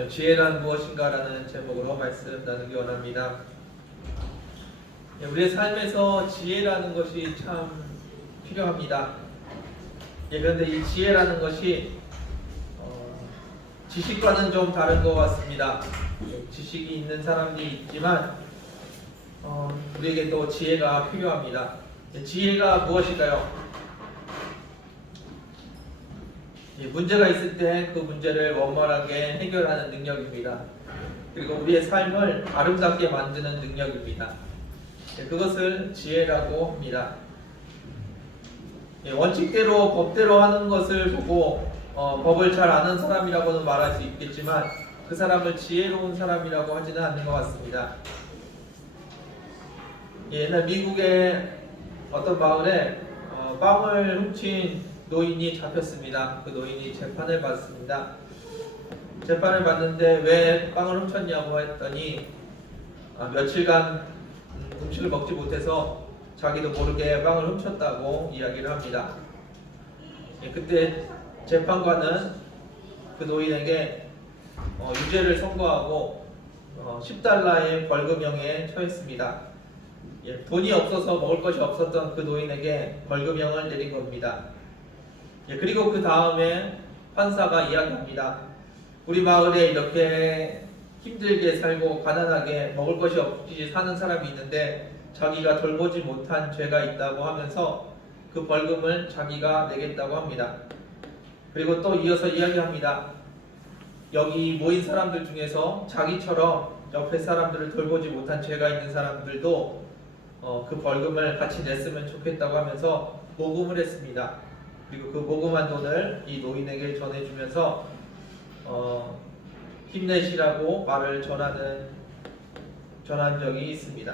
오늘 지혜란 무엇인가라는 제목으로 말씀 나누기 원합니다. 우리의 삶에서 지혜라는 것이 참 필요합니다. 그런데 이 지혜라는 것이 지식과는 좀 다른 것 같습니다. 지식이 있는 사람들이 있지만 우리에게 또 지혜가 필요합니다. 지혜가 무엇일까요? 문제가 있을 때 그 문제를 원만하게 해결하는 능력입니다. 그리고 우리의 삶을 아름답게 만드는 능력입니다. 그것을 지혜라고 합니다. 원칙대로 법대로 하는 것을 보고 법을 잘 아는 사람이라고는 말할 수 있겠지만 그 사람을 지혜로운 사람이라고 하지는 않는 것 같습니다. 옛날 미국의 어떤 마을에 빵을 훔친 노인이 잡혔습니다. 그 노인이 재판을 받습니다. 재판을 받는데 왜 빵을 훔쳤냐고 했더니 며칠간 음식을 먹지 못해서 자기도 모르게 빵을 훔쳤다고 이야기를 합니다. 그때 재판관은 그 노인에게 유죄를 선고하고 $10의 벌금형에 처했습니다. 돈이 없어서 먹을 것이 없었던 그 노인에게 벌금형을 내린 겁니다. 그리고 그 다음에 판사가 이야기합니다. 우리 마을에 이렇게 힘들게 살고 가난하게 먹을 것이 없이 사는 사람이 있는데 자기가 돌보지 못한 죄가 있다고 하면서 그 벌금을 자기가 내겠다고 합니다. 그리고 또 이어서 이야기합니다. 여기 모인 사람들 중에서 자기처럼 옆에 사람들을 돌보지 못한 죄가 있는 사람들도 그 벌금을 같이 냈으면 좋겠다고 하면서 모금을 했습니다. 그리고 그 모금한 돈을 이 노인에게 전해주면서 힘내시라고 말을 전한 적이 있습니다.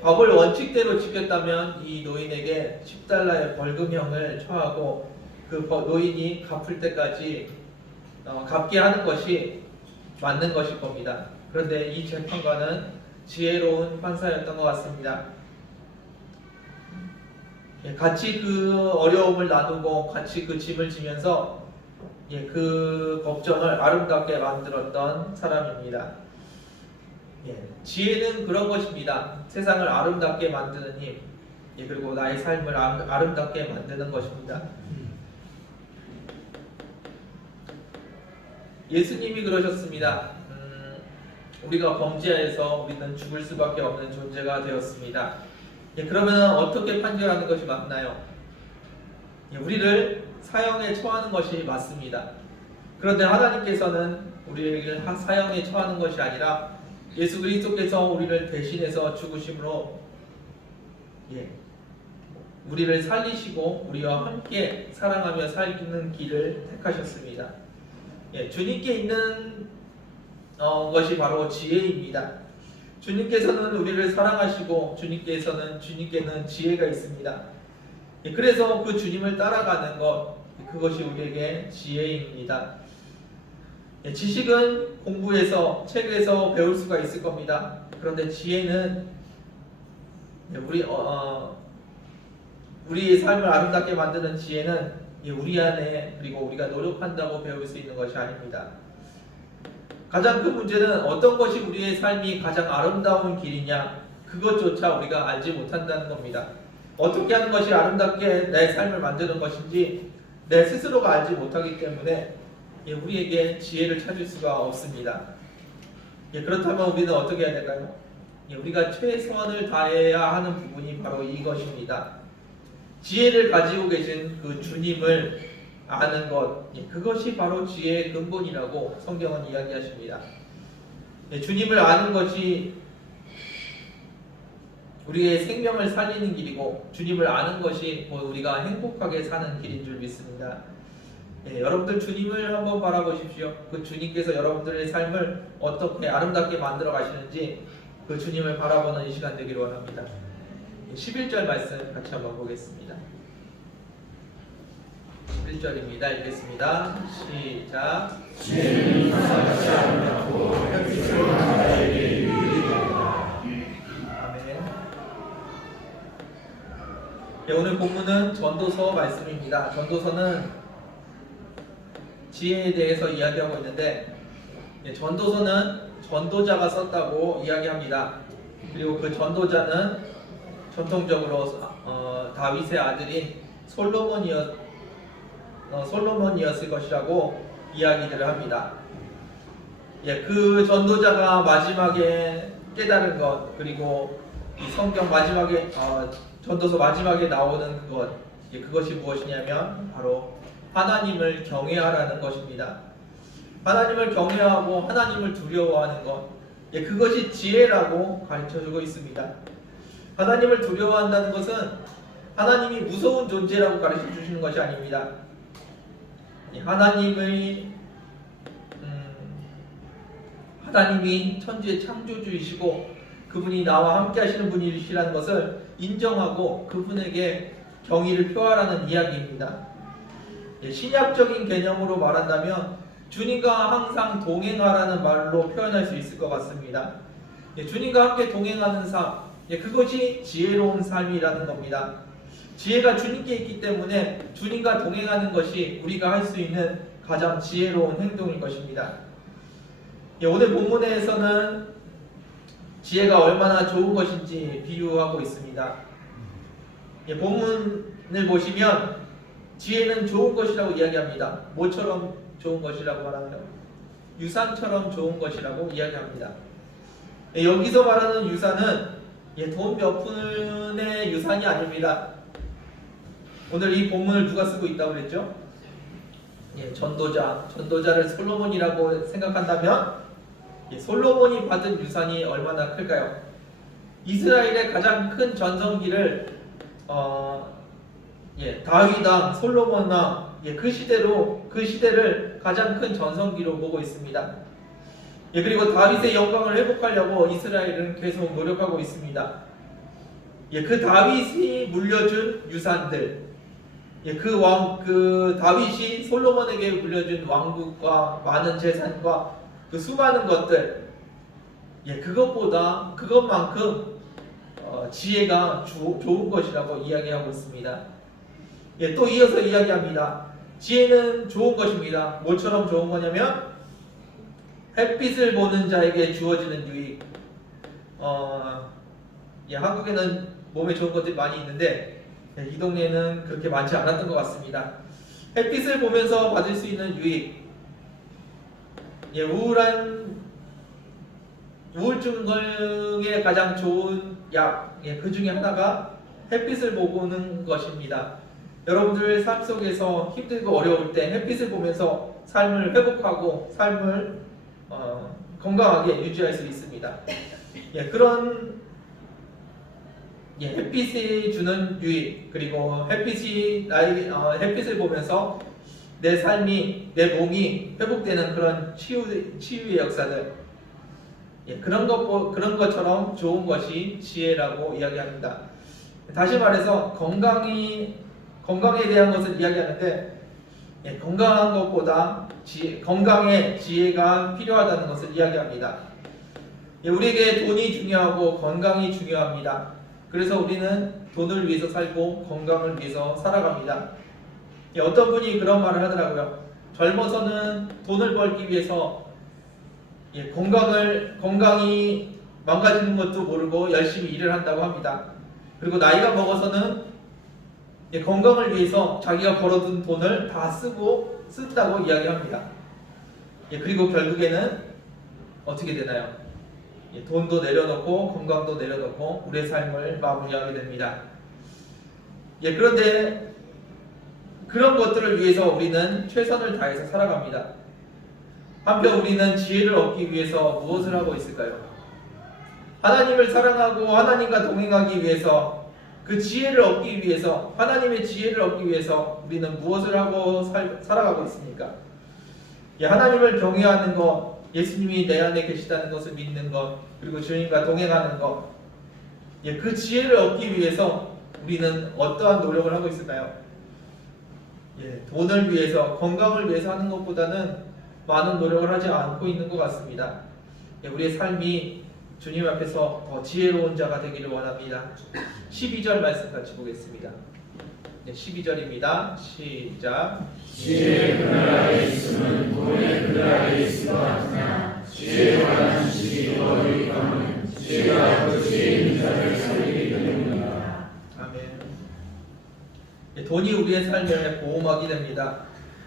법을 원칙대로 지켰다면 이 노인에게 $10의 벌금형을 처하고 그 노인이 갚을 때까지 갚게 하는 것이 맞는 것일 겁니다. 그런데 이 재판관은 지혜로운 판사였던 것 같습니다. 같이 그 어려움을 나누고 같이 그 짐을 지면서 그 법정을 아름답게 만들었던 사람입니다. 지혜는 그런 것입니다. 세상을 아름답게 만드는 힘, 그리고 나의 삶을 아름답게 만드는 것입니다. 예수님이 그러셨습니다. 우리가 범죄해서 우리는 죽을 수밖에 없는 존재가 되었습니다. 그러면 어떻게 판결하는 것이 맞나요? 우리를 사형에 처하는 것이 맞습니다. 그런데 하나님께서는 우리를 사형에 처하는 것이 아니라 예수 그리스도께서 우리를 대신해서 죽으심으로 우리를 살리시고 우리와 함께 사랑하며 살기는 길을 택하셨습니다. 주님께 있는 것이 바로 지혜입니다. 주님께서는 우리를 사랑하시고 주님께는 지혜가 있습니다. 그래서 그 주님을 따라가는 것, 그것이 우리에게 지혜입니다. 지식은 공부에서 책에서 배울 수가 있을 겁니다. 그런데 지혜는 우리의 삶을 아름답게 만드는 지혜는 우리 안에 그리고 우리가 노력한다고 배울 수 있는 것이 아닙니다. 가장 큰 문제는 어떤 것이 우리의 삶이 가장 아름다운 길이냐, 그것조차 우리가 알지 못한다는 겁니다. 어떻게 하는 것이 아름답게 내 삶을 만드는 것인지 내 스스로가 알지 못하기 때문에 우리에게 지혜를 찾을 수가 없습니다. 그렇다면 우리는 어떻게 해야 될까요? 우리가 최선을 다해야 하는 부분이 바로 이것입니다. 지혜를 가지고 계신 그 주님을 아는 것, 그것이 바로 지혜의 근본이라고 성경은 이야기하십니다. 주님을 아는 것이 우리의 생명을 살리는 길이고 주님을 아는 것이 우리가 행복하게 사는 길인 줄 믿습니다. 여러분들 주님을 한번 바라보십시오. 그 주님께서 여러분들의 삶을 어떻게 아름답게 만들어 가시는지 그 주님을 바라보는 이 시간 되기를 원합니다. 11절 말씀 같이 한번 보겠습니다. 11절입니다. 읽겠습니다. 시작. 지혜는 사사같이 아름답고 햇빛으로 나에게 이르리로다. 아멘. 오늘 본문은 전도서 말씀입니다. 전도서는 지혜에 대해서 이야기하고 있는데, 전도서는 전도자가 썼다고 이야기합니다. 그리고 그 전도자는 전통적으로 다윗의 아들인 솔로몬이었을 것이라고 이야기들을 합니다. 그 전도자가 마지막에 깨달은 것, 그리고 이 성경 마지막에 전도서 마지막에 나오는 그것이 무엇이냐면 바로 하나님을 경외하라는 것입니다. 하나님을 경외하고 하나님을 두려워하는 것, 그것이 지혜라고 가르쳐주고 있습니다. 하나님을 두려워한다는 것은 하나님이 무서운 존재라고 가르쳐 주시는 것이 아닙니다. 하나님이 천지의 창조주이시고 그분이 나와 함께 하시는 분이시라는 것을 인정하고 그분에게 경의를 표하라는 이야기입니다. 신약적인 개념으로 말한다면 주님과 항상 동행하라는 말로 표현할 수 있을 것 같습니다. 주님과 함께 동행하는 삶, 그것이 지혜로운 삶이라는 겁니다. 지혜가 주님께 있기 때문에 주님과 동행하는 것이 우리가 할 수 있는 가장 지혜로운 행동일 것입니다. 오늘 본문에서는 지혜가 얼마나 좋은 것인지 비유하고 있습니다. 본문을 보시면 지혜는 좋은 것이라고 이야기합니다. 뭐처럼 좋은 것이라고 말하나요? 유산처럼 좋은 것이라고 이야기합니다. 여기서 말하는 유산은 돈 몇 푼의 유산이 아닙니다. 오늘 이 본문을 누가 쓰고 있다고 그랬죠? 전도자를 솔로몬이라고 생각한다면 솔로몬이 받은 유산이 얼마나 클까요? 이스라엘의 가장 큰 전성기를 다윗 왕, 솔로몬 왕, 그 시대를 가장 큰 전성기로 보고 있습니다. 그리고 다윗의 영광을 회복하려고 이스라엘은 계속 노력하고 있습니다. 그 다윗이 물려준 유산들, 그 다윗이 솔로몬에게 물려준 왕국과 많은 재산과 그 수많은 것들, 그것만큼 지혜가 좋은 것이라고 이야기하고 있습니다. 또 이어서 이야기합니다. 지혜는 좋은 것입니다. 뭐처럼 좋은 거냐면 햇빛을 보는 자에게 주어지는 유익. 한국에는 몸에 좋은 것들이 많이 있는데 이 동네에는 그렇게 많지 않았던 것 같습니다. 햇빛을 보면서 받을 수 있는 유익. 우울증에 가장 좋은 약, 그 중에 하나가 햇빛을 보는 것입니다. 여러분들 삶 속에서 힘들고 어려울 때 햇빛을 보면서 삶을 회복하고 삶을 건강하게 유지할 수 있습니다. 그런 햇빛이 주는 유익, 그리고 햇빛을 보면서 내 삶이, 내 몸이 회복되는 그런 치유의 역사들, 그런 것처럼 좋은 것이 지혜라고 이야기합니다. 다시 말해서 건강에 대한 것을 이야기하는데 건강한 것보다 건강에 지혜가 필요하다는 것을 이야기합니다. 우리에게 돈이 중요하고 건강이 중요합니다. 그래서 우리는 돈을 위해서 살고 건강을 위해서 살아갑니다. 어떤 분이 그런 말을 하더라고요. 젊어서는 돈을 벌기 위해서 건강이 망가지는 것도 모르고 열심히 일을 한다고 합니다. 그리고 나이가 먹어서는 건강을 위해서 자기가 벌어둔 돈을 다 쓴다고 이야기합니다. 그리고 결국에는 어떻게 되나요? 돈도 내려놓고 건강도 내려놓고 우리의 삶을 마무리하게 됩니다. 그런데 그런 것들을 위해서 우리는 최선을 다해서 살아갑니다. 한편 우리는 지혜를 얻기 위해서 무엇을 하고 있을까요? 하나님을 사랑하고 하나님과 동행하기 위해서, 그 지혜를 얻기 위해서, 하나님의 지혜를 얻기 위해서 우리는 무엇을 하고 살아가고 있습니까? 하나님을 경외하는 것, 예수님이 내 안에 계시다는 것을 믿는 것, 그리고 주님과 동행하는 것, 그 지혜를 얻기 위해서 우리는 어떠한 노력을 하고 있을까요? 돈을 위해서, 건강을 위해서 하는 것보다는 많은 노력을 하지 않고 있는 것 같습니다. 우리의 삶이 주님 앞에서 더 지혜로운 자가 되기를 원합니다. 12절 말씀 같이 보겠습니다. 네, 12절입니다. 시작. 지혜의 그 아래에 있음은 돈의 그 아래에 있을 것 같으나 지혜에 관한 지식이 더 유익함은 지혜가 그 지혜 있는 자를 살리기 때문이다. 아멘. 네, 돈이 우리의 삶의 보호막이 됩니다.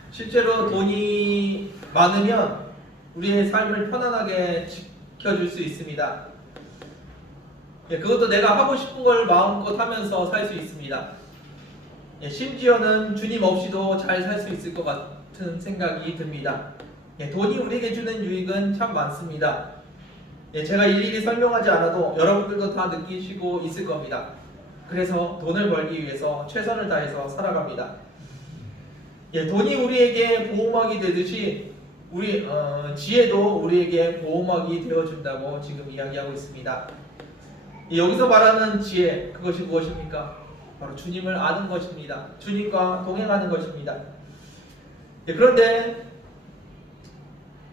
실제로 돈이 많으면 우리의 삶을 편안하게 지켜줄 수 있습니다. 예, 그것도 내가 하고 싶은 걸 마음껏 하면서 살 수 있습니다. 예, 심지어는 주님 없이도 잘 살 수 있을 것 같은 생각이 듭니다. 예, 돈이 우리에게 주는 유익은 참 많습니다. 예, 제가 일일이 설명하지 않아도 여러분들도 다 느끼시고 있을 겁니다. 그래서 돈을 벌기 위해서 최선을 다해서 살아갑니다. 예, 돈이 우리에게 보호막이 되듯이 지혜도 우리에게 보호막이 되어준다고 지금 이야기하고 있습니다. 여기서 말하는 지혜, 그것이 무엇입니까? 바로 주님을 아는 것입니다. 주님과 동행하는 것입니다. 예, 그런데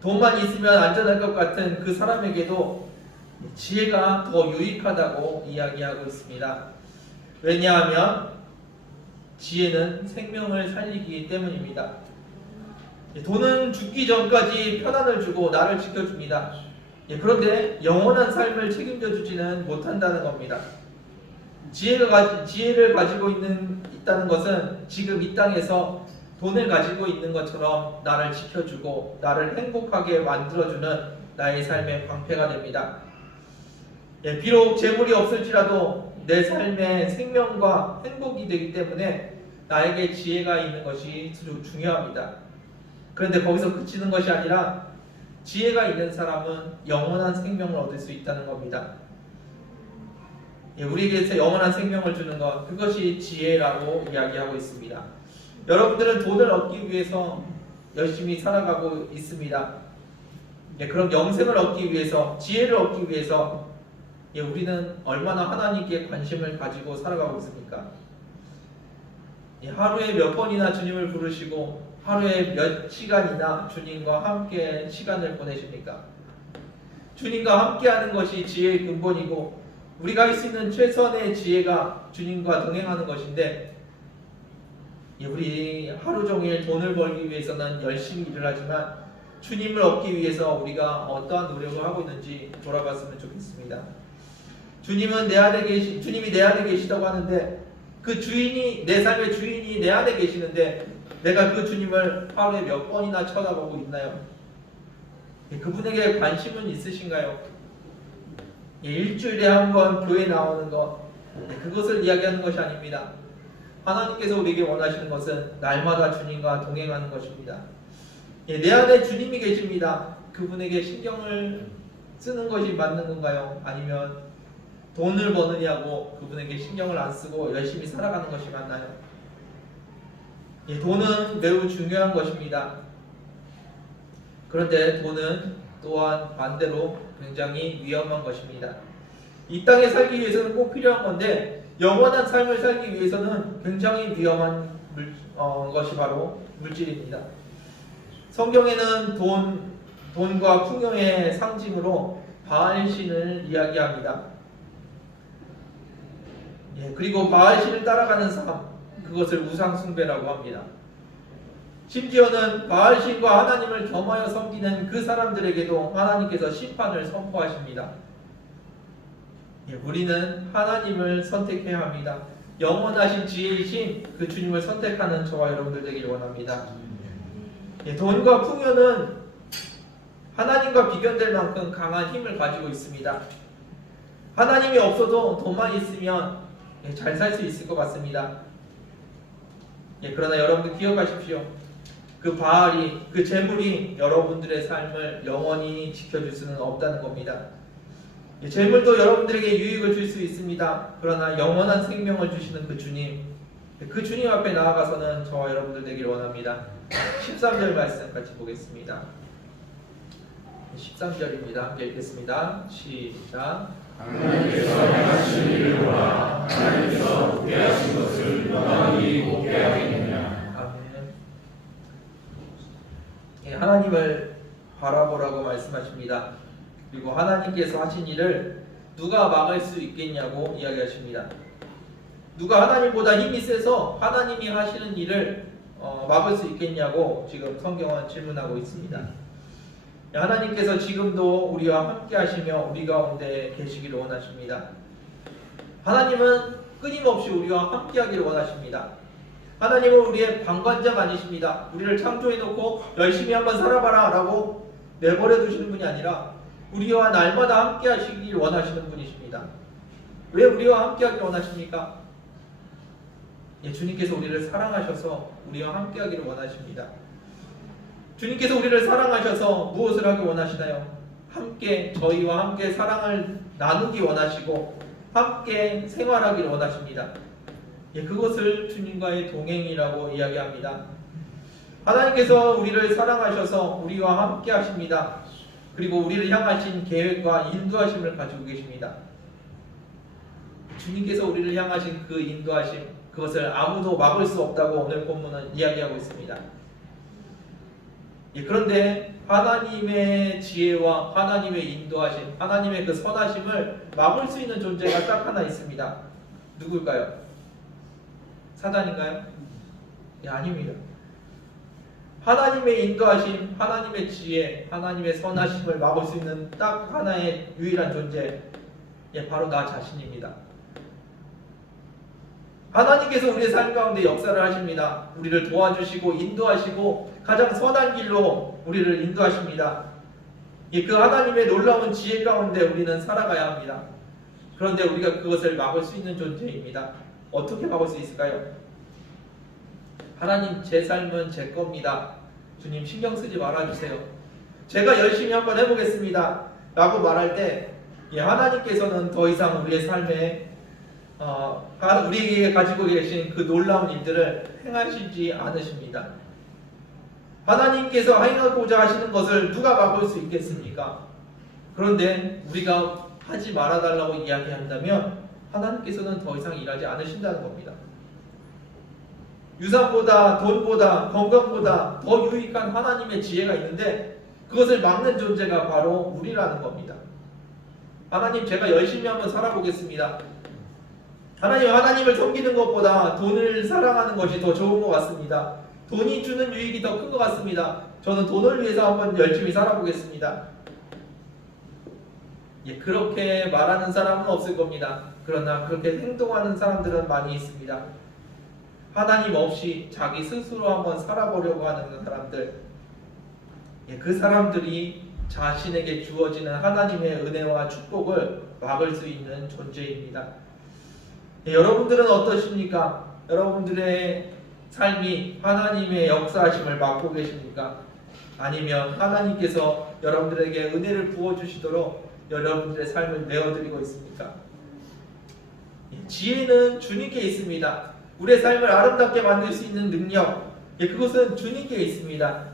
돈만 있으면 안전할 것 같은 그 사람에게도 지혜가 더 유익하다고 이야기하고 있습니다. 왜냐하면 지혜는 생명을 살리기 때문입니다. 돈은 죽기 전까지 편안을 주고 나를 지켜줍니다. 그런데 영원한 삶을 책임져 주지는 못한다는 겁니다. 지혜를 가지고 있다는 것은 지금 이 땅에서 돈을 가지고 있는 것처럼 나를 지켜주고 나를 행복하게 만들어주는 나의 삶의 방패가 됩니다. 비록 재물이 없을지라도 내 삶의 생명과 행복이 되기 때문에 나에게 지혜가 있는 것이 중요합니다. 그런데 거기서 그치는 것이 아니라 지혜가 있는 사람은 영원한 생명을 얻을 수 있다는 겁니다. 우리에게서 영원한 생명을 주는 것, 그것이 지혜라고 이야기하고 있습니다. 여러분들은 돈을 얻기 위해서 열심히 살아가고 있습니다. 그럼 영생을 얻기 위해서, 지혜를 얻기 위해서 우리는 얼마나 하나님께 관심을 가지고 살아가고 있습니까? 하루에 몇 번이나 주님을 부르시고 하루에 몇 시간이나 주님과 함께 시간을 보내십니까? 주님과 함께하는 것이 지혜의 근본이고 우리가 할 수 있는 최선의 지혜가 주님과 동행하는 것인데 우리 하루 종일 돈을 벌기 위해서는 열심히 일을 하지만 주님을 얻기 위해서 우리가 어떠한 노력을 하고 있는지 돌아봤으면 좋겠습니다. 주님이 내 안에 계시다고 하는데 그 주인이, 내 삶의 주인이 내 안에 계시는데 내가 그 주님을 하루에 몇 번이나 쳐다보고 있나요? 그분에게 관심은 있으신가요? 일주일에 한 번 교회 나오는 것, 그것을 이야기하는 것이 아닙니다. 하나님께서 우리에게 원하시는 것은 날마다 주님과 동행하는 것입니다. 내 안에 주님이 계십니다. 그분에게 신경을 쓰는 것이 맞는 건가요? 아니면 돈을 버느냐고 그분에게 신경을 안 쓰고 열심히 살아가는 것이 맞나요? 돈은 매우 중요한 것입니다. 그런데 돈은 또한 반대로 굉장히 위험한 것입니다. 이 땅에 살기 위해서는 꼭 필요한 건데 영원한 삶을 살기 위해서는 굉장히 위험한 것이 바로 물질입니다. 성경에는 돈과 풍요의 상징으로 바알신을 이야기합니다. 그리고 바알신을 따라가는 삶, 그것을 우상숭배라고 합니다. 심지어는 바알신과 하나님을 겸하여 섬기는 그 사람들에게도 하나님께서 심판을 선포하십니다. 우리는 하나님을 선택해야 합니다. 영원하신 지혜이신 그 주님을 선택하는 저와 여러분들 되길 원합니다. 돈과 풍요는 하나님과 비견될 만큼 강한 힘을 가지고 있습니다. 하나님이 없어도 돈만 있으면 잘 살 수 있을 것 같습니다. 그러나 여러분들 기억하십시오. 그 바알이, 그 재물이 여러분들의 삶을 영원히 지켜줄 수는 없다는 겁니다. 재물도 여러분들에게 유익을 줄 수 있습니다. 그러나 영원한 생명을 주시는 그 주님 앞에 나아가서는 저와 여러분들 되길 원합니다. 13절 말씀 같이 보겠습니다. 13절입니다. 함께 읽겠습니다. 시작. 하나님께서 행하신 일을 보라. 하나님께서 복게 하신 것을 너가 이 복게 하겠느냐. 아멘. 하나님을 바라보라고 말씀하십니다. 그리고 하나님께서 하신 일을 누가 막을 수 있겠냐고 이야기하십니다. 누가 하나님보다 힘이 세서 하나님이 하시는 일을 막을 수 있겠냐고 지금 성경은 질문하고 있습니다. 하나님께서 지금도 우리와 함께 하시며 우리 가운데 계시기를 원하십니다. 하나님은 끊임없이 우리와 함께 하기를 원하십니다. 하나님은 우리의 방관자가 아니십니다. 우리를 창조해놓고 열심히 한번 살아봐라 라고 내버려 두시는 분이 아니라 우리와 날마다 함께 하시길 원하시는 분이십니다. 왜 우리와 함께 하기를 원하십니까? 주님께서 우리를 사랑하셔서 우리와 함께 하기를 원하십니다. 주님께서 우리를 사랑하셔서 무엇을 하기 원하시나요? 함께 저희와 함께 사랑을 나누기 원하시고 함께 생활하기를 원하십니다. 그것을 주님과의 동행이라고 이야기합니다. 하나님께서 우리를 사랑하셔서 우리와 함께 하십니다. 그리고 우리를 향하신 계획과 인도하심을 가지고 계십니다. 주님께서 우리를 향하신 그 인도하심, 그것을 아무도 막을 수 없다고 오늘 본문은 이야기하고 있습니다. 그런데 하나님의 지혜와 하나님의 인도하심, 하나님의 그 선하심을 막을 수 있는 존재가 딱 하나 있습니다. 누굴까요? 사단인가요? 아닙니다. 하나님의 인도하심, 하나님의 지혜, 하나님의 선하심을 막을 수 있는 딱 하나의 유일한 존재, 바로 나 자신입니다. 하나님께서 우리의 삶 가운데 역사를 하십니다. 우리를 도와주시고 인도하시고 가장 선한 길로 우리를 인도하십니다. 그 하나님의 놀라운 지혜 가운데 우리는 살아가야 합니다. 그런데 우리가 그것을 막을 수 있는 존재입니다. 어떻게 막을 수 있을까요? 하나님, 제 삶은 제 겁니다. 주님 신경 쓰지 말아주세요. 제가 열심히 한번 해보겠습니다 라고 말할 때 하나님께서는 더 이상 우리의 삶에 우리에게 가지고 계신 그 놀라운 일들을 행하시지 않으십니다. 하나님께서 행하고자 하시는 것을 누가 막을 수 있겠습니까? 그런데 우리가 하지 말아달라고 이야기한다면 하나님께서는 더 이상 일하지 않으신다는 겁니다. 유산보다 돈보다 건강보다 더 유익한 하나님의 지혜가 있는데 그것을 막는 존재가 바로 우리라는 겁니다. 하나님, 제가 열심히 한번 살아보겠습니다. 하나님을 섬기는 것보다 돈을 사랑하는 것이 더 좋은 것 같습니다. 돈이 주는 유익이 더 큰 것 같습니다. 저는 돈을 위해서 한번 열심히 살아보겠습니다. 그렇게 말하는 사람은 없을 겁니다. 그러나 그렇게 행동하는 사람들은 많이 있습니다. 하나님 없이 자기 스스로 한번 살아보려고 하는 사람들, 그 사람들이 자신에게 주어지는 하나님의 은혜와 축복을 막을 수 있는 존재입니다. 여러분들은 어떠십니까? 여러분들의 삶이 하나님의 역사하심을 막고 계십니까? 아니면 하나님께서 여러분들에게 은혜를 부어주시도록 여러분들의 삶을 내어드리고 있습니까? 지혜는 주님께 있습니다. 우리의 삶을 아름답게 만들 수 있는 능력, 그것은 주님께 있습니다.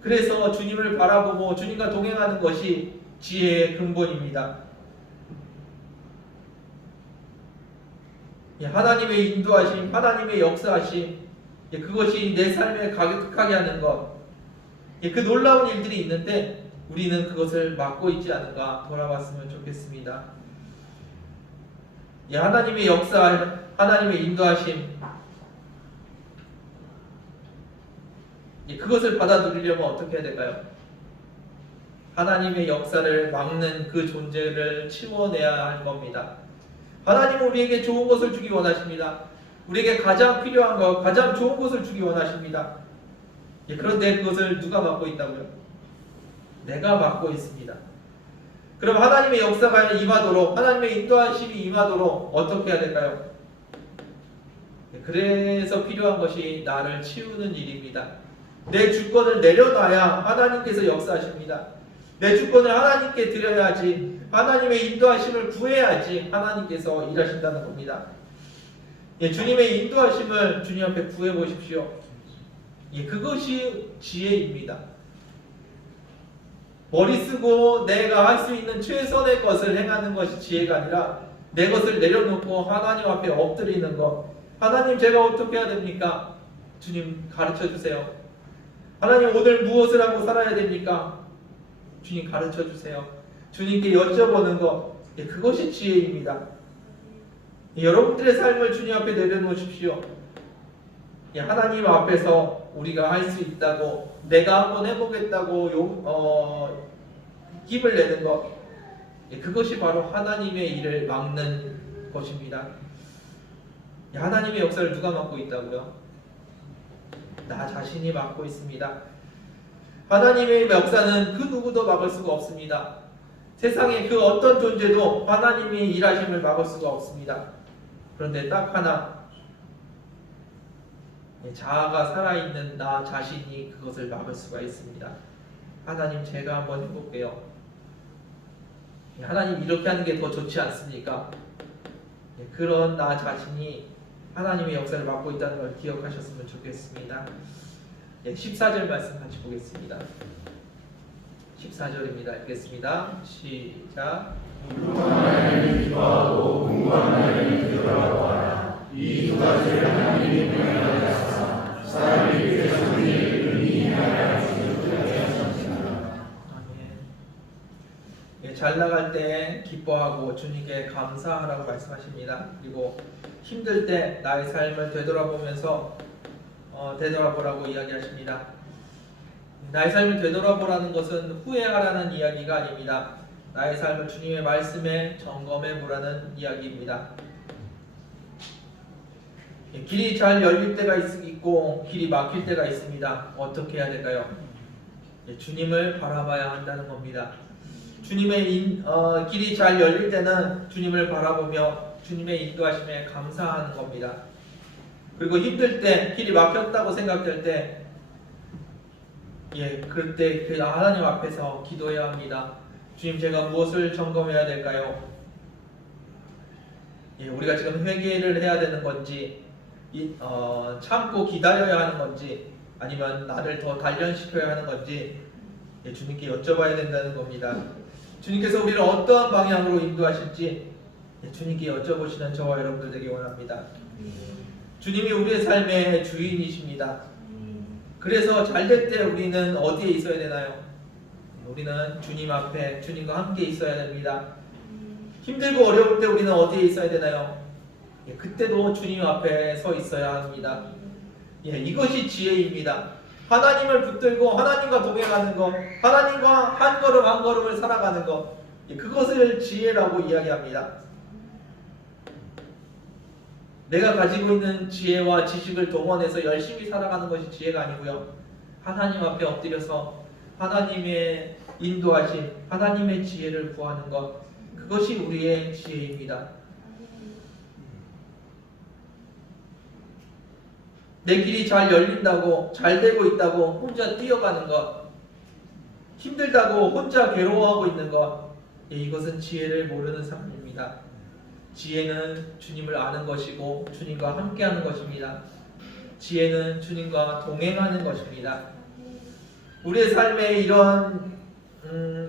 그래서 주님을 바라보고 주님과 동행하는 것이 지혜의 근본입니다. 하나님의 인도하심, 하나님의 역사하심, 그것이 내 삶에 가득하게 하는 것, 그 놀라운 일들이 있는데 우리는 그것을 막고 있지 않은가 돌아봤으면 좋겠습니다. 하나님의 역사, 하나님의 인도하심, 그것을 받아들이려면 어떻게 해야 될까요? 하나님의 역사를 막는 그 존재를 치워내야 할 겁니다. 하나님은 우리에게 좋은 것을 주기 원하십니다. 우리에게 가장 필요한 것, 가장 좋은 것을 주기 원하십니다. 그런데 그것을 누가 막고 있다고요? 내가 막고 있습니다. 그럼 하나님의 역사가 임하도록, 하나님의 인도하심이 임하도록 어떻게 해야 될까요? 그래서 필요한 것이 나를 치우는 일입니다. 내 주권을 내려놔야 하나님께서 역사하십니다. 내 주권을 하나님께 드려야지, 하나님의 인도하심을 구해야지 하나님께서 일하신다는 겁니다. 주님의 인도하심을 주님 앞에 구해 보십시오. 그것이 지혜입니다. 머리 쓰고 내가 할 수 있는 최선의 것을 행하는 것이 지혜가 아니라 내 것을 내려놓고 하나님 앞에 엎드리는 것. 하나님, 제가 어떻게 해야 됩니까? 주님 가르쳐 주세요. 하나님, 오늘 무엇을 하고 살아야 됩니까? 주님 가르쳐 주세요. 주님께 여쭤보는 것, 그것이 지혜입니다. 여러분들의 삶을 주님 앞에 내려놓으십시오. 하나님 앞에서 우리가 할 수 있다고, 내가 한번 해보겠다고 힘을 내는 것, 그것이 바로 하나님의 일을 막는 것입니다. 하나님의 역사를 누가 막고 있다고요? 나 자신이 막고 있습니다. 하나님의 역사는 그 누구도 막을 수가 없습니다. 세상에 그 어떤 존재도 하나님의 일하심을 막을 수가 없습니다. 그런데 딱 하나, 자아가 살아있는 나 자신이 그것을 막을 수가 있습니다. 하나님, 제가 한번 해볼게요. 하나님, 이렇게 하는 게 더 좋지 않습니까? 그런 나 자신이 하나님의 역사를 맡고 있다는 걸 기억하셨으면 좋겠습니다. 14절 말씀 같이 보겠습니다. 14절입니다. 읽겠습니다. 시작. 하나님을 기뻐하고 공부한 하나님을 되돌아보아라. 이 두 가지를 하나님이 보내하사 사람이 위해서 우리를 의인이 하라 주셨다 하셨습니다. 아멘. 잘 나갈 때 기뻐하고 주님께 감사하라고 말씀하십니다. 그리고 힘들 때 나의 삶을 되돌아보면서 되돌아보라고 이야기하십니다. 나의 삶을 되돌아보라는 것은 후회하라는 이야기가 아닙니다. 나의 삶을 주님의 말씀에 점검해 보라는 이야기입니다. 길이 잘 열릴 때가 있고 길이 막힐 때가 있습니다. 어떻게 해야 될까요? 주님을 바라봐야 한다는 겁니다. 주님의 길이 잘 열릴 때는 주님을 바라보며 주님의 인도하심에 감사하는 겁니다. 그리고 힘들 때, 길이 막혔다고 생각될 때, 그럴 때 하나님 앞에서 기도해야 합니다. 주님, 제가 무엇을 점검해야 될까요? 우리가 지금 회개를 해야 되는 건지, 참고 기다려야 하는 건지, 아니면 나를 더 단련시켜야 하는 건지 주님께 여쭤봐야 된다는 겁니다. 주님께서 우리를 어떠한 방향으로 인도하실지 주님께 여쭤보시는 저와 여러분들 되기 원합니다. 주님이 우리의 삶의 주인이십니다. 그래서 잘될 때 우리는 어디에 있어야 되나요? 우리는 주님 앞에 주님과 함께 있어야 됩니다. 힘들고 어려울 때 우리는 어디에 있어야 되나요? 그때도 주님 앞에 서 있어야 합니다. 이것이 지혜입니다. 하나님을 붙들고 하나님과 동행하는 것, 하나님과 한 걸음 한 걸음을 살아가는 것, 그것을 지혜라고 이야기합니다. 내가 가지고 있는 지혜와 지식을 동원해서 열심히 살아가는 것이 지혜가 아니고요, 하나님 앞에 엎드려서 하나님의 인도하심, 하나님의 지혜를 구하는 것, 그것이 우리의 지혜입니다. 내 길이 잘 열린다고, 잘 되고 있다고 혼자 뛰어가는 것, 힘들다고 혼자 괴로워하고 있는 것, 이것은 지혜를 모르는 사람입니다. 지혜는 주님을 아는 것이고 주님과 함께하는 것입니다. 지혜는 주님과 동행하는 것입니다. 우리의 삶에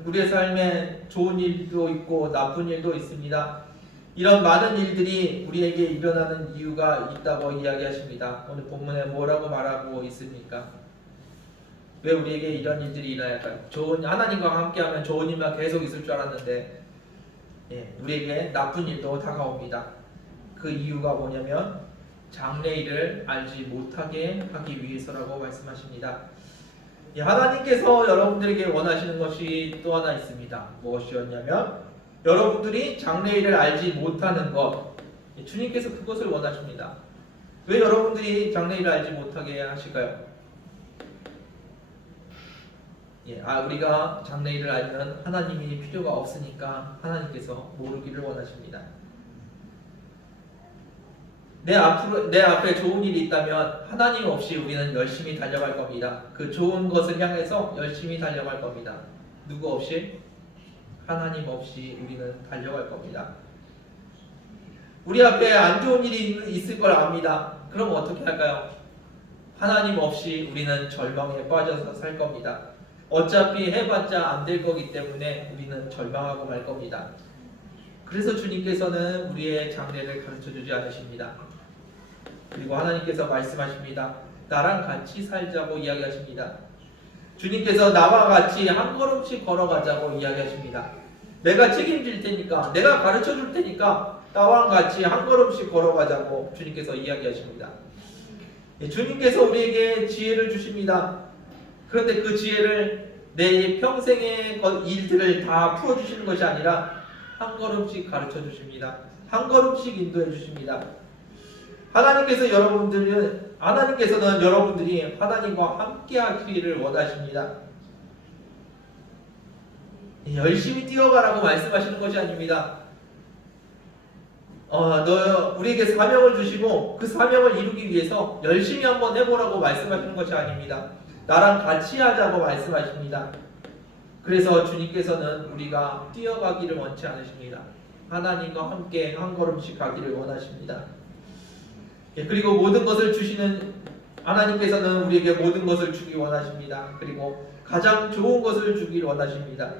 우리의 삶에 좋은 일도 있고 나쁜 일도 있습니다. 이런 많은 일들이 우리에게 일어나는 이유가 있다고 이야기하십니다. 오늘 본문에 뭐라고 말하고 있습니까? 왜 우리에게 이런 일들이 일어날까요? 하나님과 함께하면 좋은 일만 계속 있을 줄 알았는데 우리에게 나쁜 일도 다가옵니다. 그 이유가 뭐냐면 장래일을 알지 못하게 하기 위해서라고 말씀하십니다. 하나님께서 여러분들에게 원하시는 것이 또 하나 있습니다. 무엇이었냐면 여러분들이 장래일을 알지 못하는 것, 주님께서 그것을 원하십니다. 왜 여러분들이 장래일을 알지 못하게 하실까요? 우리가 장래일을 알면 하나님이 필요가 없으니까 하나님께서 모르기를 원하십니다. 내 앞에 좋은 일이 있다면 하나님 없이 우리는 열심히 달려갈 겁니다. 그 좋은 것을 향해서 열심히 달려갈 겁니다. 누구 없이? 하나님 없이 우리는 달려갈 겁니다. 우리 앞에 안 좋은 일이 있을 걸 압니다. 그럼 어떻게 할까요? 하나님 없이 우리는 절망에 빠져서 살 겁니다. 어차피 해봤자 안 될 거기 때문에 우리는 절망하고 말 겁니다. 그래서 주님께서는 우리의 장래를 가르쳐주지 않으십니다. 그리고 하나님께서 말씀하십니다. 나랑 같이 살자고 이야기하십니다. 주님께서 나와 같이 한 걸음씩 걸어가자고 이야기하십니다. 내가 책임질 테니까, 내가 가르쳐줄 테니까 나와 같이 한 걸음씩 걸어가자고 주님께서 이야기하십니다. 주님께서 우리에게 지혜를 주십니다. 그런데 그 지혜를 내 평생의 일들을 다 풀어주시는 것이 아니라 한 걸음씩 가르쳐 주십니다. 한 걸음씩 인도해 주십니다. 하나님께서는 여러분들이 하나님과 함께 하기를 원하십니다. 열심히 뛰어가라고 말씀하시는 것이 아닙니다. 우리에게 사명을 주시고 그 사명을 이루기 위해서 열심히 한번 해보라고 말씀하시는 것이 아닙니다. 나랑 같이 하자고 말씀하십니다. 그래서 주님께서는 우리가 뛰어가기를 원치 않으십니다. 하나님과 함께 한 걸음씩 가기를 원하십니다. 그리고 모든 것을 주시는 하나님께서는 우리에게 모든 것을 주기 원하십니다. 그리고 가장 좋은 것을 주기 원하십니다.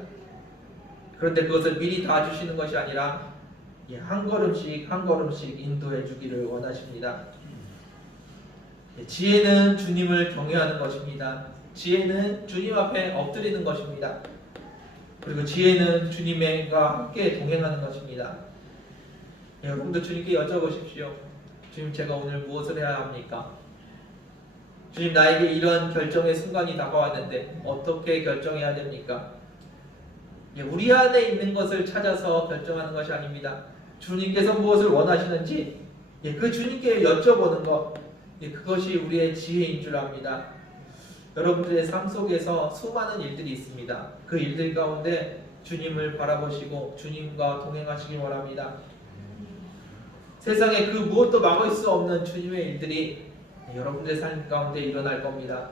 그런데 그것을 미리 다 주시는 것이 아니라 한 걸음씩 한 걸음씩 인도해 주기를 원하십니다. 지혜는 주님을 경외하는 것입니다. 지혜는 주님 앞에 엎드리는 것입니다. 그리고 지혜는 주님과 함께 동행하는 것입니다. 여러분도 주님께 여쭤보십시오. 주님, 제가 오늘 무엇을 해야 합니까? 주님, 나에게 이런 결정의 순간이 다가왔는데 어떻게 결정해야 됩니까? 우리 안에 있는 것을 찾아서 결정하는 것이 아닙니다. 주님께서 무엇을 원하시는지 그 주님께 여쭤보는 것, 그것이 우리의 지혜인 줄 압니다. 여러분들의 삶 속에서 수많은 일들이 있습니다. 그 일들 가운데 주님을 바라보시고 주님과 동행하시기 원합니다. 세상에 그 무엇도 막을 수 없는 주님의 일들이 여러분들의 삶 가운데 일어날 겁니다.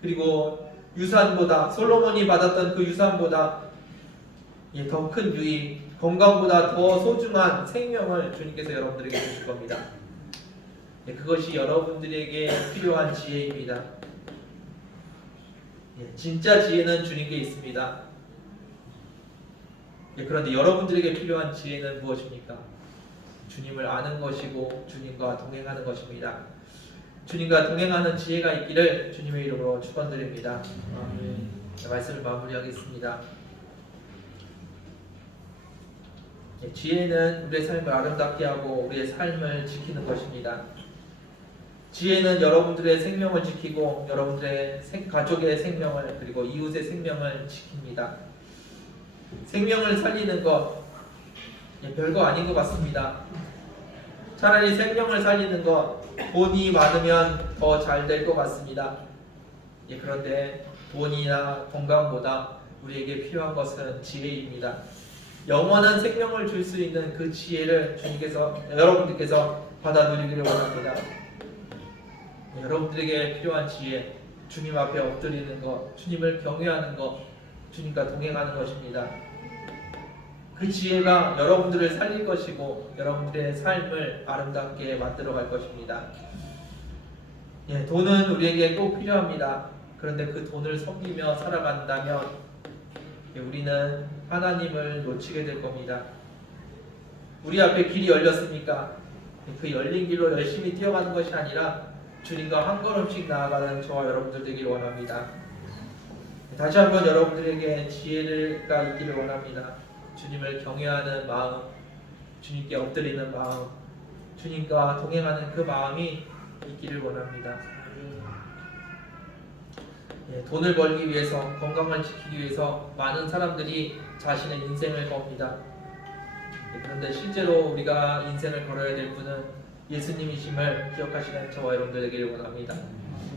그리고 유산보다, 솔로몬이 받았던 그 유산보다 더 큰 유익, 건강보다 더 소중한 생명을 주님께서 여러분들에게 주실 겁니다. 그것이 여러분들에게 필요한 지혜입니다. 진짜 지혜는 주님께 있습니다. 그런데 여러분들에게 필요한 지혜는 무엇입니까? 주님을 아는 것이고 주님과 동행하는 것입니다. 주님과 동행하는 지혜가 있기를 주님의 이름으로 축원드립니다. 말씀을 마무리하겠습니다. 지혜는 우리의 삶을 아름답게 하고 우리의 삶을 지키는 것입니다. 지혜는 여러분들의 생명을 지키고 여러분들의 가족의 생명을 그리고 이웃의 생명을 지킵니다. 생명을 살리는 것 별거 아닌 것 같습니다. 차라리 생명을 살리는 것, 돈이 많으면 더 잘 될 것 같습니다. 그런데 돈이나 건강보다 우리에게 필요한 것은 지혜입니다. 영원한 생명을 줄 수 있는 그 지혜를 여러분들께서 받아 누리기를 원합니다. 여러분들에게 필요한 지혜, 주님 앞에 엎드리는 것, 주님을 경외하는 것, 주님과 동행하는 것입니다. 그 지혜가 여러분들을 살릴 것이고 여러분들의 삶을 아름답게 만들어 갈 것입니다. 돈은 우리에게 꼭 필요합니다. 그런데 그 돈을 섬기며 살아간다면 우리는 하나님을 놓치게 될 겁니다. 우리 앞에 길이 열렸습니까? 그 열린 길로 열심히 뛰어가는 것이 아니라 주님과 한 걸음씩 나아가는 저와 여러분들 되기를 원합니다. 다시 한번 여러분들에게 지혜가 있기를 원합니다. 주님을 경외하는 마음, 주님께 엎드리는 마음, 주님과 동행하는 그 마음이 있기를 원합니다. 돈을 벌기 위해서, 건강을 지키기 위해서 많은 사람들이 자신의 인생을 겁니다. 그런데 실제로 우리가 인생을 걸어야 될 분은 예수님이심을 기억하시는 저와 여러분들 되기를 원합니다.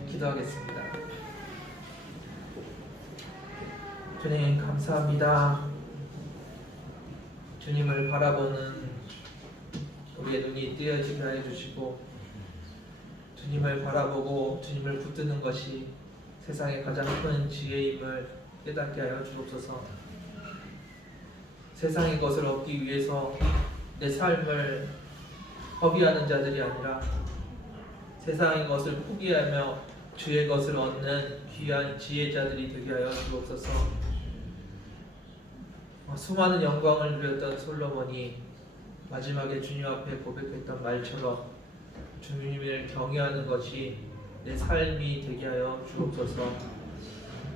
기도하겠습니다. 주님 감사합니다. 주님을 바라보는 우리의 눈이 띄어지게 해주시고 주님을 바라보고 주님을 붙드는 것이 세상의 가장 큰 지혜임을 깨닫게 하여 주옵소서. 세상의 것을 얻기 위해서 내 삶을 허비하는 자들이 아니라 세상의 것을 포기하며 주의 것을 얻는 귀한 지혜자들이 되게 하여 주옵소서. 수많은 영광을 누렸던 솔로몬이 마지막에 주님 앞에 고백했던 말처럼 주님을 경외하는 것이 내 삶이 되게 하여 주옵소서.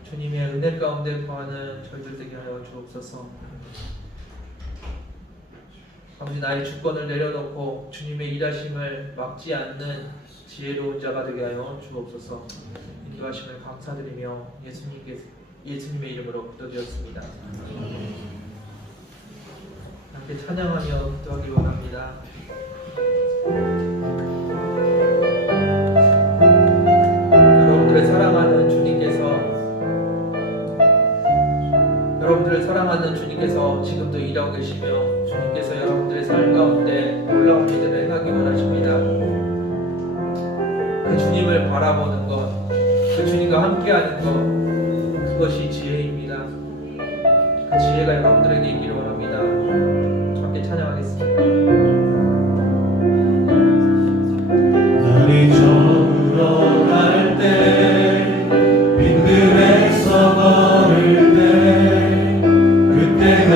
주님의 은혜 가운데 거하는 저희들 되게 하여 주옵소서. 아버지, 나의 주권을 내려놓고 주님의 일하심을 막지 않는 지혜로운 자가 되게 하여 주옵소서. 인도하심을 감사드리며 예수님의 이름으로 기도드렸습니다. 함께 찬양하며 기도하기 원합니다. 여러분들을 사랑하는 주님께서 지금도 일하고 계시며 주님께서 여러분들의 삶 가운데 놀라운 일들을 행하기 원하십니다. 그 주님을 바라보는 것, 그 주님과 함께하는 것, 그것이 지혜입니다. 그 지혜가 여러분들에게 있기를 원합니다. 함께 찬양하겠습니다. 날이 저물어 갈 때 빈들에서 걸을 때 그때가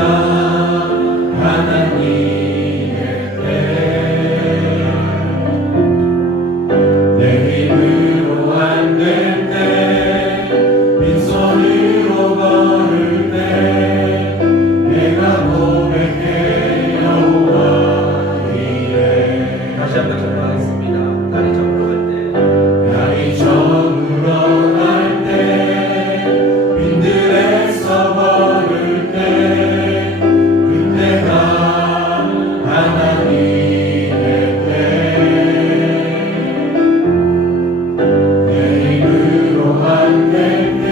하나님의 때 내 힘으로 안 될 때 빈손으로 걸을 때 내가 고백해 여호와 이래. 다시 한번 전하겠습니다. 날이 저물어 갈 때, 날이 저물어 갈 때 빈들에서 걸을 때 그때가 하나님의 때 내 힘으로 안 될 때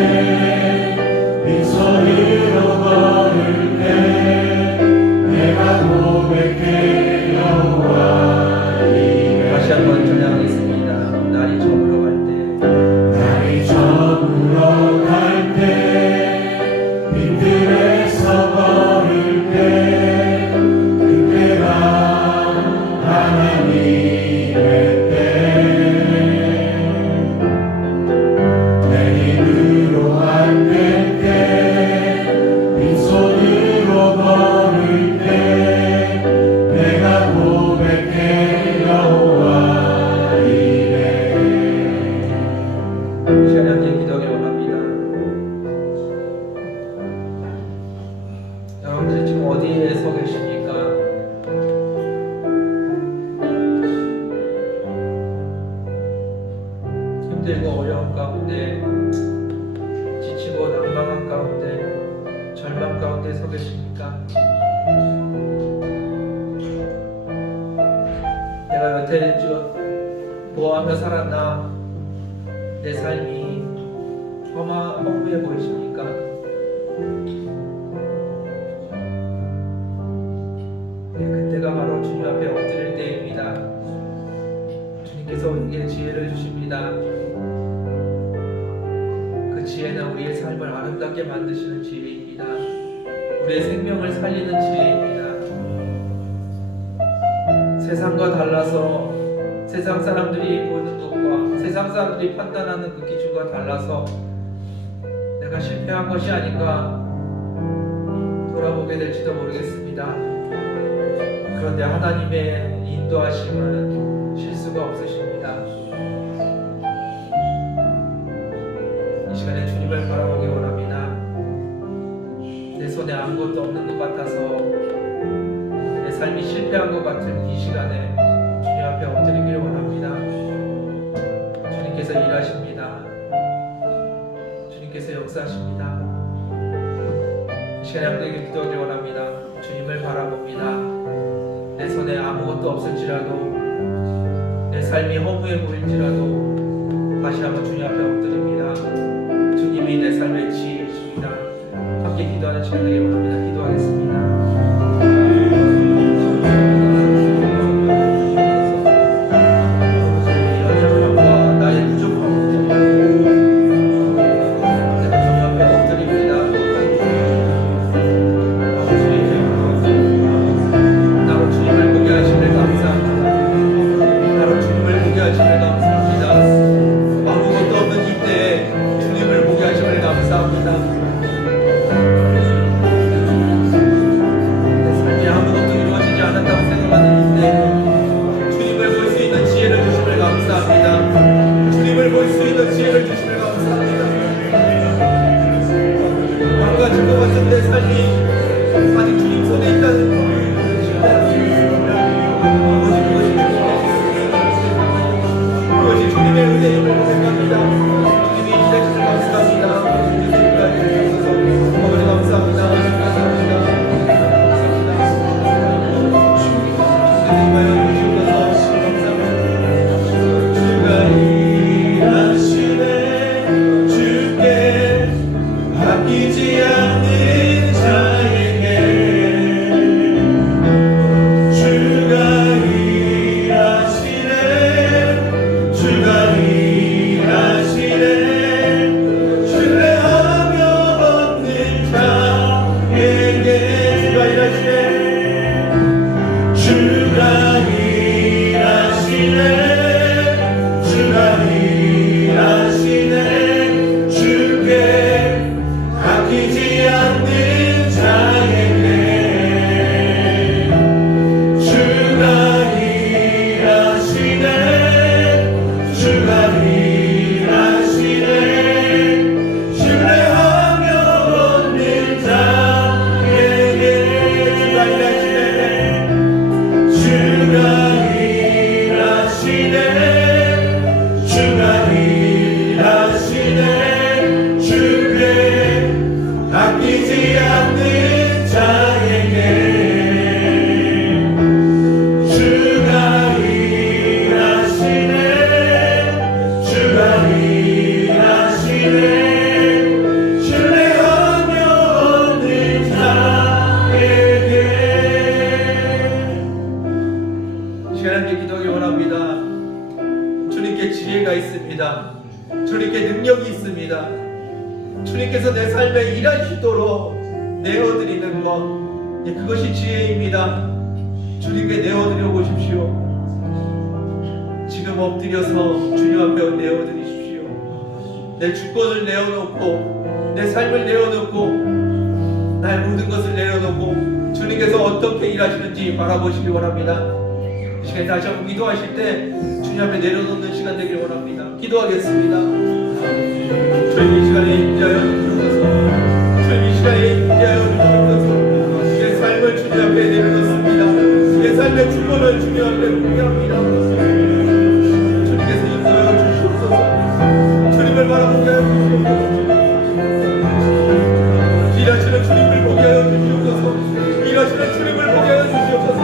빈손으로 걸을 때 내가 고백해 여호와 이래. 다시 한번 전하겠습니다. 날이 저물어 갈 때, 날이 저물어 갈 때 빈들에서 걸을 때 그때가 하나님의 때내 힘으로 안 될 때 빈손으로 걸을 때 내가 고백해 여호와 이래. 이 시간에 함께 기도하기 원합니다. 여러분들이 지금 어디에 서 계십니까? 힘들고 어려운 가운데, 지치고 난감한 가운데, 절망 가운데 서 계십니까? 내가 여태 뭐하며 살았나? 내 삶이 허무해 보이십니까? 네, 그때가 바로 주님 앞에 엎드릴 때입니다. 주님께서 우리에게 지혜를 주십니다. 그 지혜는 우리의 삶을 아름답게 만드시는 지혜입니다. 우리의 생명을 살리는 지혜입니다. 세상과 달라서, 세상 사람들이 보는 것과 세상 사람들이 판단하는 그 기준과 달라서 내가 실패한 것이 아닌가 돌아보게 될지도 모르겠습니다. 그런데 하나님의 인도하심은 실수가 없으십니다. 이 시간에 주님을 바라보기 원합니다. 내 손에 아무것도 없는 것 같아서, 내 삶이 실패한 것 같은 이 시간에 주님 앞에 엎드리기를 원합니다. 주님께서 일하십니다. 주님께서 역사하십니다. 이 시간에 함께 기도하기를 원합니다. 주님을 바라봅니다. 내 손에 아무것도 없을지라도, 내 삶이 허무해 보일지라도 다시 한번 주님 앞에 엎드립니다. 주님이 내 삶의 지혜이십니다. 함께 기도하는 시간 되기를 원합니다. 기도하겠습니다. 아무것도 없는 이때에 주님을 보게 하심을 감사합니다. 기도하기 원합니다. 주님께 지혜가 있습니다. 주님께 능력이 있습니다. 주님께서 내 삶에 일하시도록 내어드리는 것, 그것이 지혜입니다. 주님께 내어드려 보십시오. 지금 엎드려서 주님 앞에 내어드리십시오. 내 주권을 내어놓고, 내 삶을 내어놓고, 나의 모든 것을 내려놓고 주님께서 어떻게 일하시는지 바라보시기 원합니다. 이 시간에 다시 한번 기도하실 때 주님 앞에 내려놓는 시간 되길 원합니다. 기도하겠습니다. 주님 이 시간에 임재하여 주옵소서. 주님 이 시간에 임재하여 주옵소서. 내 삶을 주님 앞에 내려놓습니다. 내 삶의 주권을 주님 앞에 공개합니다. 주님께서 임재하여 주시옵소서. 주님을 바라보게 하여 주시옵소서. 일하시는 주님을 보게 하여 주시옵소서. 일하시는 주님을 보게 하여 주시옵소서.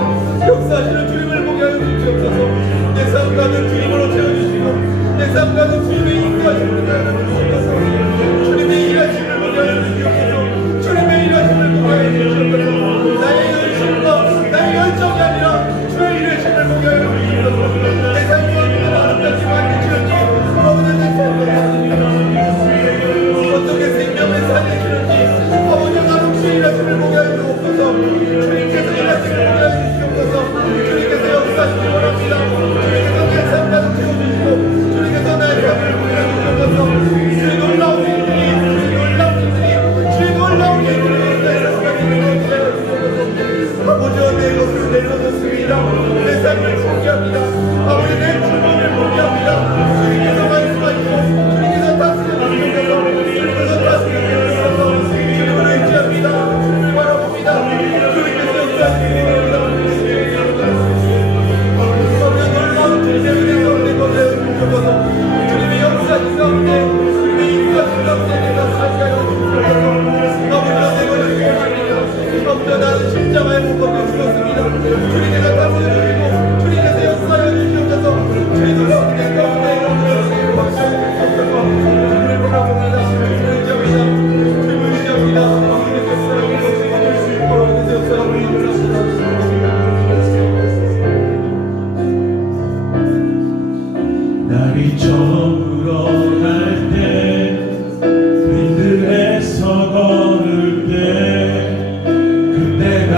역사하시는 주님을 보게 하여 주시옵소서. 내 삶 가득 주님으로 채워주시고 내 삶 가득 주님의 인도하심을 보게 하여 주시옵소서. 주님의 일하심을 보게 하여 주시옵소서. 주님의 일하심을 보게 하여 주시옵소서. 나의 열심과 나의 열정이 아니라 주의 일하심을 보게 하여 주시옵소서. 내 삶이 얼마나 아름답지 만드시는지 아버지 내 삶을 어떻게 생명을 살리시는지 아버지 나는 주의 일하심을 보게 하여 주옵소서. 주님께서 일하심을 보게 하여 주시옵소서. 주님께서 역사하시기 원합니다. 주님께서 내 삶 가득 채워주시고 주님께서 나의 삶을 보게 하여 주옵소서. 주의 놀라운 일들이 주의 놀라운 일들이 주의 놀라운 일들이 내 삶에 보게 하여 주옵소서. 아버지와 내 것을 내려놓습니다. 내 삶을 포기합니다. 아버지 내 주권을 포기합니다. 주님께서 말씀하시고 주님께서 다스려 주옵소서. 주님께서 다스려 주옵소서. 주님을 의지합니다. 주님을 바라봅니다. 주님께서 역사하시기 원합니다. 주님의 역사하신 가운데 주님의 인도하신 가운데 내가 살게 하여 주옵소서. 아버지와 내 것을 포기합니다. 아버지와 나는 십자가에 못 박혀 죽었습니다. 주님께서 다스려 주시고 주님께서 역사하여 주시옵소서. 주의 놀라운 내 가운데 주님을 박혀 주옵소서. 주님을 바라봅니다. 주님을 의지합니다. 주님을 의지합니다. 주님께서 역사하여 주시고 주님께서 역사하여 주시옵소서. 날이 저물어 갈 때 빈들에서 걸을 때 그때가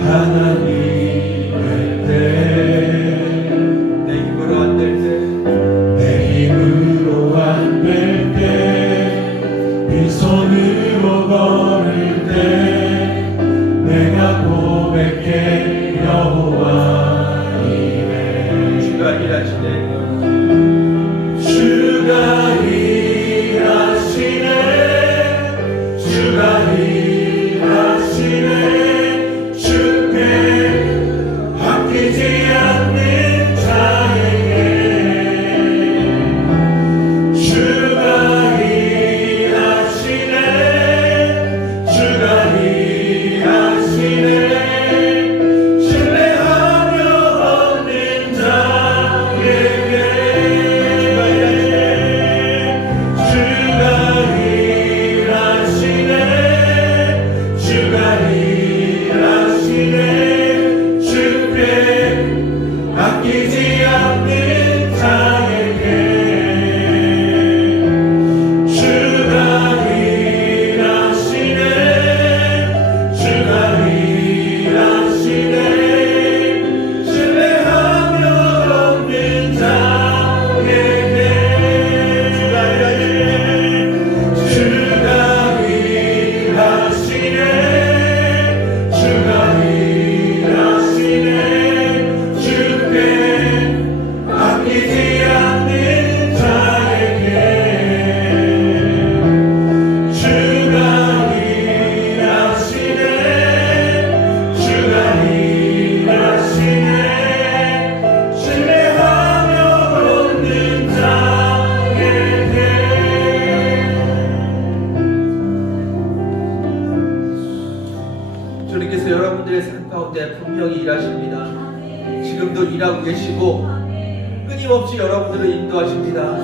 하나님의 때 내 힘으로 안 될 때 내 힘으로 안 될 때 빈손으로 걸을 때 내가 고백해 여호와 주가 일하시네. 주가 일하시네. 주가 일하시네. 주께 아끼지 않는 자에게 주가 일하시네. 주가 일하시네. 신뢰하며 얻는 자에게 아끼지 않는 자에게 주가 일하시네. 주가 일하시네. 신뢰하며 얻는 자에게 주가 일하시네. 주가 일하시네. 아끼지 않는 자에게 주가 일하시네. 주가 일하시네. 신뢰하며 얻는 자에게 주님께서 여러분들의 삶 가운데 분명히 일하십니다. 지금도 일하고 계시고 끊임없이 여러분들을 인도하십니다.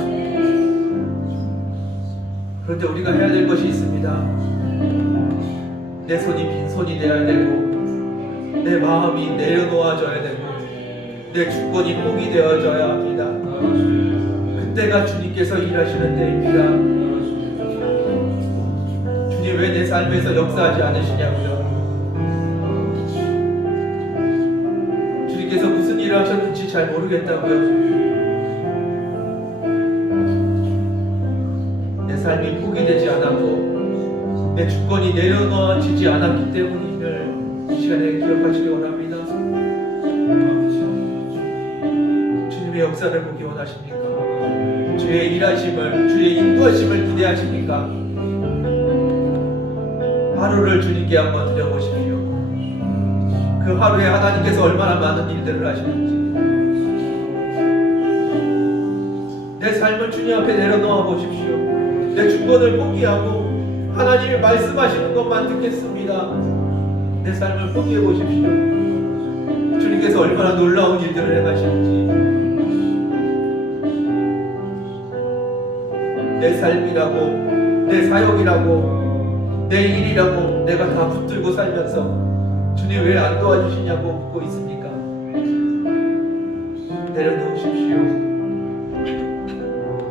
그런데 우리가 해야 될 것이 있습니다. 내 손이 빈손이 되어야 되고 내 마음이 내려놓아져야 되고 내 주권이 포기되어져야 합니다. 그때가 주님께서 일하시는 때입니다. 주님 왜 내 삶에서 역사하지 않으시냐고요. 주님께서 무슨 일을 하셨는지 잘 모르겠다고요. 내 삶이 포기되지 않았고 내 주권이 내려놓아지지 않았기 때문임을 이 시간에 기억하시기 원합니다. 주님의 역사를 보기 원하십니까? 주의 일하심을, 주의 인도하심을 기대하십니까? 하루를 주님께 한번 드려보십시오. 그 하루에 하나님께서 얼마나 많은 일들을 하시는지, 내 삶을 주님 앞에 내려놓아 보십시오. 내 주권을 포기하고 하나님이 말씀하시는 것만 듣겠습니다. 내 삶을 포기해 보십시오. 주님께서 얼마나 놀라운 일들을 행하시는지. 내 삶이라고, 내 사역이라고, 내 일이라고 내가 다 붙들고 살면서 주님 왜 안 도와주시냐고 묻고 있습니까? 내려놓으십시오.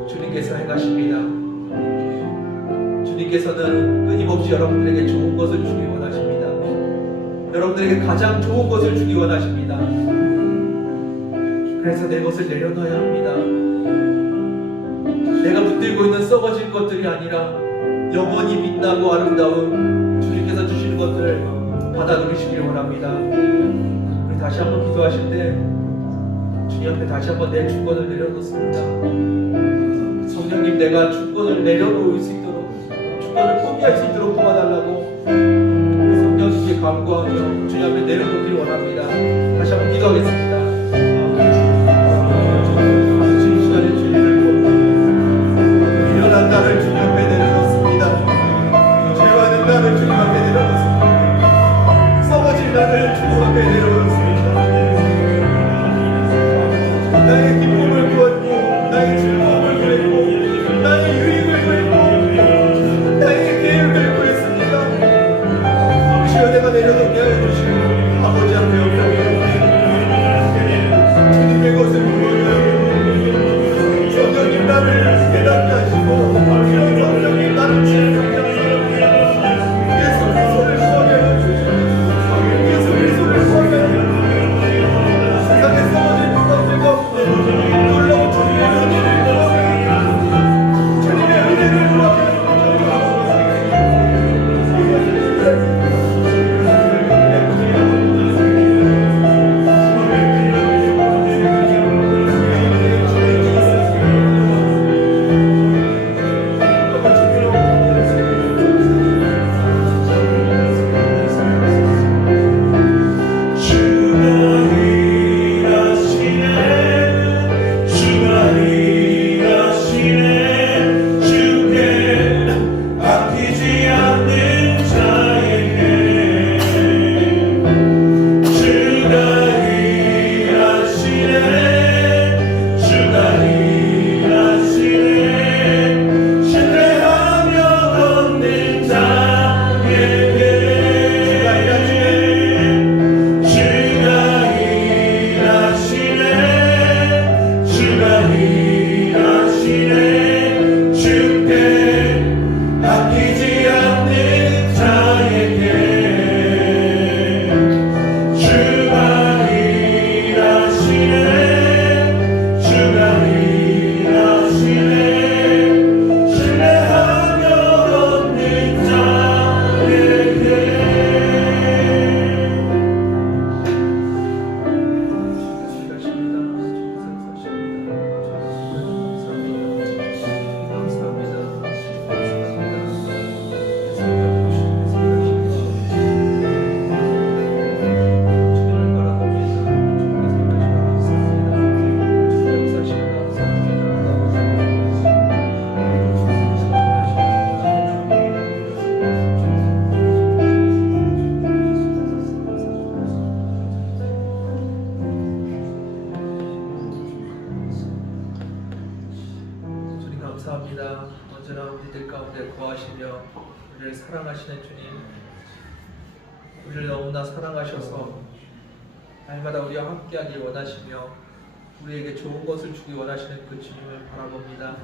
주님께서 행하십니다. 주님께서는 끊임없이 여러분들에게 좋은 것을 주기 원하십니다. 여러분들에게 가장 좋은 것을 주기 원하십니다. 그래서 내 것을 내려놔야 합니다. 내가 붙들고 있는 썩어질 것들이 아니라 영원히 빛나고 아름다운 주님께서 주시는 것들을 받아 누리시길 원합니다. 우리 다시 한번 기도하실 때 주님 앞에 다시 한번 내 주권을 내려놓습니다. 성령님, 내가 주권을 내려놓을 수 있도록, 주권을 포기할 수 있도록 도와달라고 우리 성령님께 간구하며 주님 앞에 내려놓길 원합니다. 다시 한번 기도하겠습니다. 지금 시간에 주님을 보고 일어난 나를 주님 앞에 내려놓습니다. 죄와는 나를 주님 앞에 내려놓습니다. 썩어질 나를 주님 앞에 내려놓습니다. 나의 기쁨을 구했고, 나의 즐거움을 구했고, 나의 유익을 구했고, 나의 계획을 구했습니다. 주여, 내가 내려놓게 하여 주시고 아버지 앞에 엎드려 주님의 것을 구하여 성령님 나를 깨닫게 하시고 성령님 나를 지혜롭게 하시고 예수 그리스도를 구하게 하여 주시고 예수 그리스도를 구하게 하여 주시고 세상에 썩어질 것들 가운데 놀라운 주님의 은혜를 구하게 하여 주시고 주님의 은혜를 구하게 하여 감사합니다. 언제나 우리들 가운데 거하시며 우리를 사랑하시는 주님, 우리를 너무나 사랑하셔서 날마다 우리와 함께하길 원하시며 우리에게 좋은 것을 주기 원하시는 그 주님을 바라봅니다.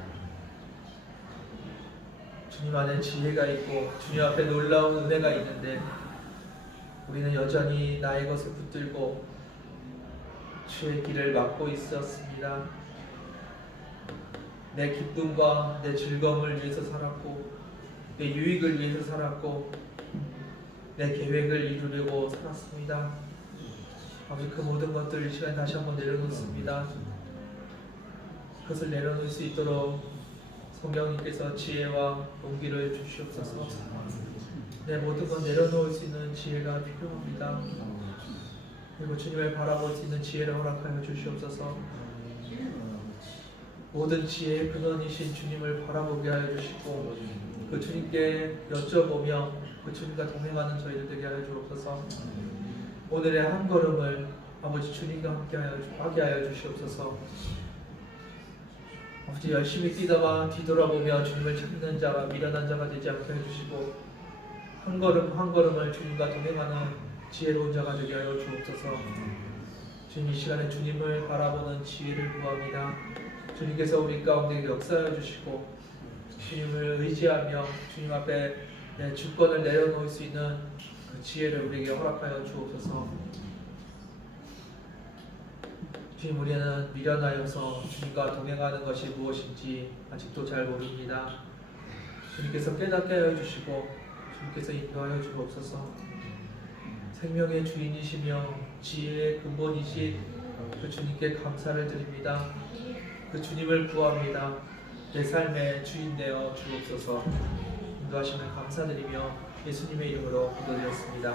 주님 안에 지혜가 있고 주님 앞에 놀라운 은혜가 있는데 우리는 여전히 나의 것을 붙들고 주의 길을 막고 있었습니다. 내 기쁨과 내 즐거움을 위해서 살았고 내 유익을 위해서 살았고 내 계획을 이루려고 살았습니다. 아버지, 그 모든 것들을 이 시간에 다시 한번 내려놓습니다. 그것을 내려놓을 수 있도록 성령님께서 지혜와 용기를 주시옵소서. 내 모든 것 내려놓을 수 있는 지혜가 필요합니다. 그리고 주님을 바라볼 수 있는 지혜를 허락하여 주시옵소서. 모든 지혜의 근원이신 주님을 바라보게 하여 주시고 그 주님께 여쭤보며 그 주님과 동행하는 저희들 되게 하여 주옵소서. 오늘의 한 걸음을 아버지 주님과 하게 하여 주시옵소서. 아버지, 열심히 뛰다가 뒤돌아보며 주님을 찾는 자가 미련한 자가 되지 않게 해주시고 한 걸음 한 걸음을 주님과 동행하는 지혜로운 자가 되게 하여 주옵소서. 주님, 이 시간에 주님을 바라보는 지혜를 구합니다. 주님께서 우리 가운데 역사하여 주시고 주님을 의지하며 주님 앞에 내 주권을 내려놓을 수 있는 그 지혜를 우리에게 허락하여 주옵소서. 주님, 우리는 미련하여서 주님과 동행하는 것이 무엇인지 아직도 잘 모릅니다. 주님께서 깨닫게 하여 주시고 주님께서 인도하여 주옵소서. 생명의 주인이시며 지혜의 근본이신 그 주님께 감사를 드립니다. 그 주님을 구합니다. 내 삶의 주인 되어 주옵소서. 인도하심을 감사드리며 예수님의 이름으로 기도드렸습니다.